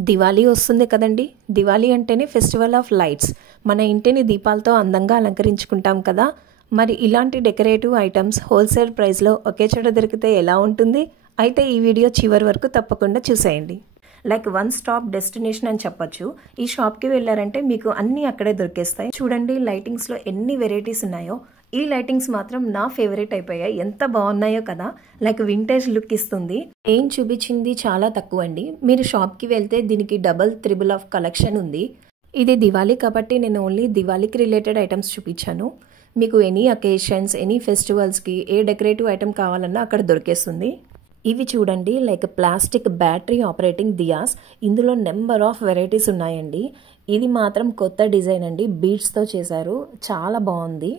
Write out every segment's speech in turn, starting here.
దివాళీ వస్తుంది కదండి. దివాళీ అంటేనే ఫెస్టివల్ ఆఫ్ లైట్స్. మన ఇంటిని దీపాలతో అందంగా అలంకరించుకుంటాం కదా. మరి ఇలాంటి డెకరేటివ్ ఐటమ్స్ హోల్సేల్ ప్రైస్లో ఒకే చోట దొరికితే ఎలా ఉంటుంది? అయితే ఈ వీడియో చివరి వరకు తప్పకుండా చూసేయండి. లైక్ వన్ స్టాప్ డెస్టినేషన్ అని చెప్పొచ్చు. ఈ షాప్కి వెళ్ళారంటే మీకు అన్నీ అక్కడే దొరికేస్తాయి. చూడండి లైటింగ్స్లో ఎన్ని వెరైటీస్ ఉన్నాయో. ఈ లైటింగ్స్ మాత్రం నా ఫేవరెట్ అయిపోయాయి. ఎంత బాగున్నాయో కదా. లైక్ వింటేజ్ లుక్ ఇస్తుంది. ఏం చూపించింది చాలా తక్కువ అండి. మీరు షాప్కి వెళ్తే దీనికి డబల్ త్రిబుల్ ఆఫ్ కలెక్షన్ ఉంది. ఇది దివాళీ కాబట్టి నేను ఓన్లీ దివాళీకి రిలేటెడ్ ఐటమ్స్ చూపించాను. మీకు ఎనీ అకేషన్స్, ఎనీ ఫెస్టివల్స్కి ఏ డెకరేటివ్ ఐటమ్ కావాలన్నా అక్కడ దొరికేస్తుంది. ఇవి చూడండి like plastic battery operating diyas. ఇందులో నెంబర్ ఆఫ్ వెరైటీస్ ఉన్నాయండి. ఇది మాత్రం కొత్త డిజైన్ అండి. బీడ్స్తో చేశారు. చాలా బాగుంది.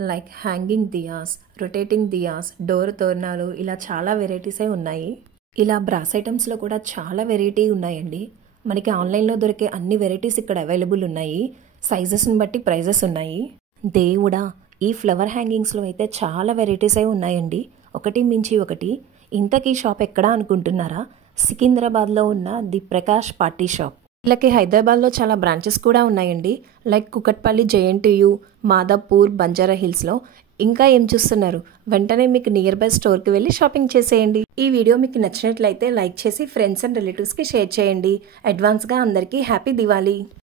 Like hanging diyas, rotating diyas, door తోరణాలు, ఇలా చాలా వెరైటీసే ఉన్నాయి. ఇలా బ్రాస్ ఐటమ్స్లో కూడా చాలా వెరైటీ ఉన్నాయండి. మనకి ఆన్లైన్లో దొరికే అన్ని వెరైటీస్ ఇక్కడ అవైలబుల్ ఉన్నాయి. సైజెస్ని బట్టి ప్రైజెస్ ఉన్నాయి. దేవుడా, ఈ ఫ్లవర్ హ్యాంగింగ్స్లో అయితే చాలా వెరైటీసే ఉన్నాయండి. ఒకటి మించి ఒకటి. ఇంతకీ షాప్ ఎక్కడా అనుకుంటున్నారా? సికింద్రాబాద్లో ఉన్న ది ప్రకాష్ పార్టీ షాప్. వీళ్ళకి హైదరాబాద్లో చాలా బ్రాంచెస్ కూడా ఉన్నాయండి. లైక్ కుకట్పల్లి, జేఎన్టీయు, మాదాపూర్, బంజారా హిల్స్లో. ఇంకా ఏం చూస్తున్నారు? వెంటనే మీకు నియర్ బై స్టోర్కి వెళ్ళి షాపింగ్ చేసేయండి. ఈ వీడియో మీకు నచ్చినట్లయితే లైక్ చేసి ఫ్రెండ్స్ అండ్ రిలేటివ్స్కి షేర్ చేయండి. అడ్వాన్స్గా అందరికీ హ్యాపీ దివాళీ.